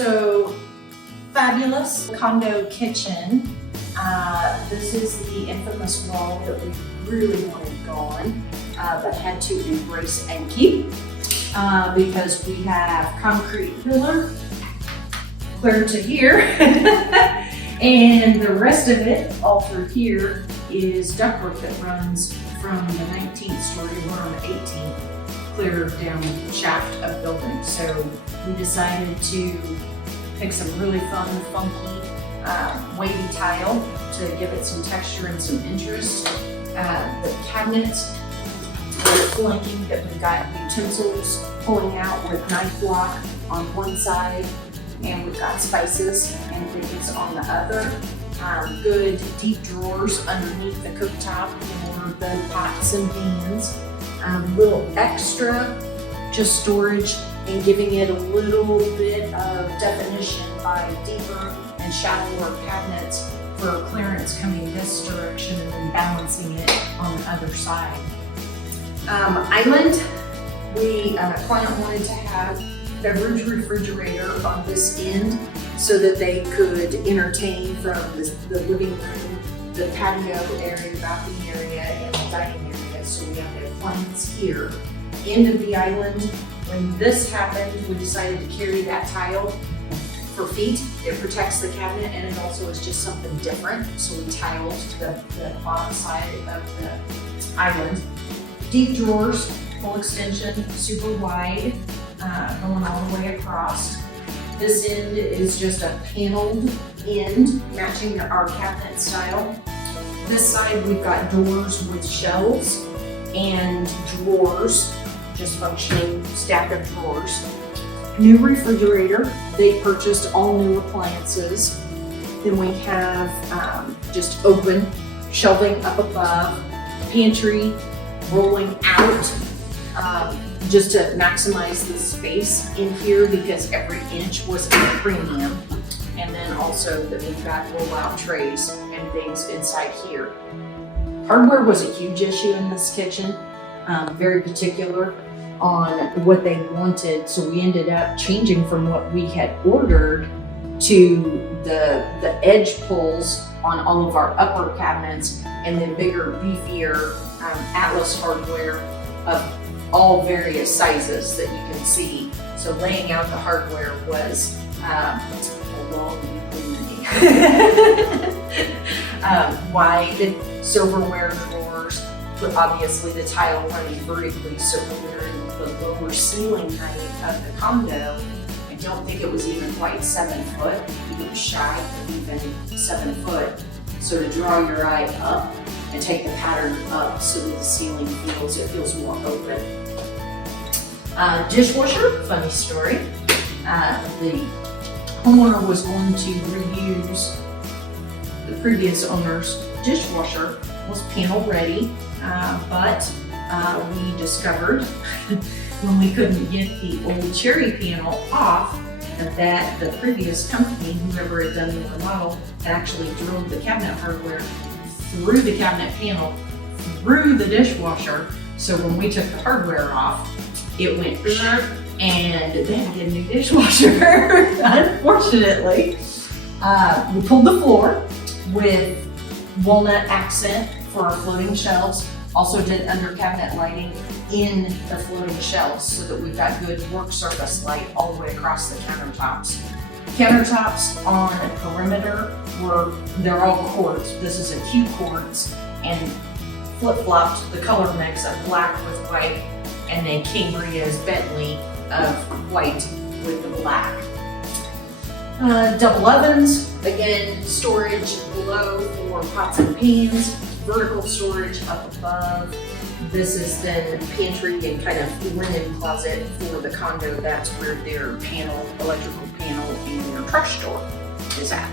So, fabulous condo kitchen. This is the infamous wall that we really wanted gone, but had to embrace and keep because we have concrete pillar clear to here, and the rest of it, all through here, is ductwork that runs from the 19th story, we're on the 18th, clear down the shaft of building. So we decided to pick some really fun, funky, wavy tile to give it some texture and some interest. The cabinets are flanking that we've got utensils pulling out with knife block on one side, and we've got spices and things on the other. Good deep drawers underneath the cooktop for the pots and pans. Little extra, just storage and giving it a little bit of definition by deeper and shallower cabinets for clearance coming this direction and then balancing it on the other side. Island, client wanted to have beverage refrigerator on this end so that they could entertain from the living room, the patio area, balcony area, and the dining area. So we have the appliance here. End of the island. When this happened, we decided to carry that tile for feet. It protects the cabinet and it also is just something different. So we tiled the bottom side of the island. Deep drawers, full extension, super wide, going all the way across. This end is just a paneled end, matching our cabinet style. This side we've got doors with shelves and drawers, just functioning stack of drawers. New refrigerator, they purchased all new appliances. Then we have just open shelving up above, pantry rolling out, just to maximize the space in here because every inch was a premium. And then also that we've got roll-out trays and things inside here. Hardware was a huge issue in this kitchen, very particular on what they wanted. So we ended up changing from what we had ordered to the edge pulls on all of our upper cabinets and then bigger, beefier Atlas hardware of all various sizes that you can see. So laying out the hardware was a long wide silverware drawers, but obviously the tile running vertically, so when we're in the lower ceiling height of the condo, I don't think it was even quite 7 foot. It was shy of even 7 foot. So to draw your eye up and take the pattern up so that the ceiling feels more open. Dishwasher, funny story. The homeowner was going to reuse the previous owner's dishwasher, was panel ready, but we discovered when we couldn't get the old cherry panel off that the previous company, whoever had done the remodel, had actually drilled the cabinet hardware through the cabinet panel, through the dishwasher. So when we took the hardware off, it went and they had to get a new dishwasher, unfortunately. We pulled the floor with walnut accent for our floating shelves. Also did under cabinet lighting in the floating shelves so that we've got good work surface light all the way across the countertops. Countertops on perimeter they're all quartz. This is a Q quartz and flip-flopped the color mix of black with white and then Cambria's Bentley of white with the black. Double ovens, again, storage below for pots and pans, vertical storage up above. This is then pantry and kind of linen closet for the condo. That's where their electrical panel, and their trash door is at.